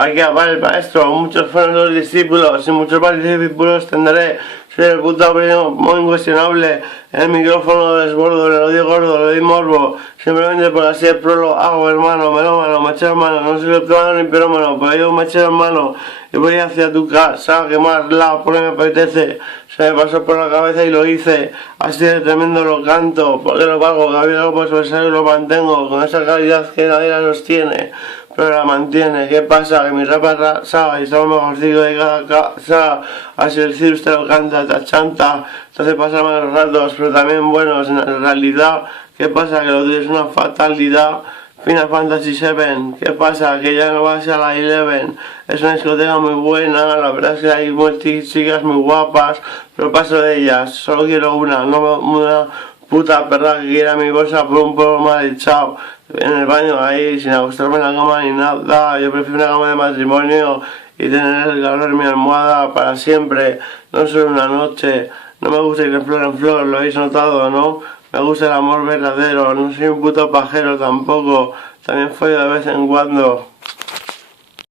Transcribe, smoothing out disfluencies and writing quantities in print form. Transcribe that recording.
Hay que amar el maestro, muchos fueron los discípulos y muchos más discípulos tendré. Soy el puto primo incuestionable, el micrófono desbordo, lo odio gordo, lo doy morbo, simplemente por así el pro lo hago, hermano, melómano, machero hermano, no soy leptomano ni pirómano, pero yo machero hermano, y voy hacia tu casa a quemarla porque me apetece, se me pasó por la cabeza y lo hice, así de tremendo lo canto, porque lo pago, Gabriel pues pensar y lo mantengo, con esa calidad que nadie la sostiene, pero la mantiene. ¿Qué pasa? Que mi rap arrasa y somos mejorcito de cada casa. Así el cirus te lo canta, te achanta, te hace pasar malos ratos, pero también buenos en realidad. ¿Qué pasa? Que lo tuyo es una fatalidad. Final Fantasy VII, ¿qué pasa? Que ya no vas a la 11. Es una discoteca muy buena, la verdad es que hay chicas muy guapas, pero paso de ellas, solo quiero una puta perra que quiera mi bolsa por un poco mal echado. En el baño ahí, sin acostarme en la cama ni nada, yo prefiero una cama de matrimonio y tener el calor en mi almohada para siempre, no solo una noche. No me gusta ir de flor en flor, lo habéis notado, ¿no? Me gusta el amor verdadero, no soy un puto pajero tampoco, también follo de vez en cuando.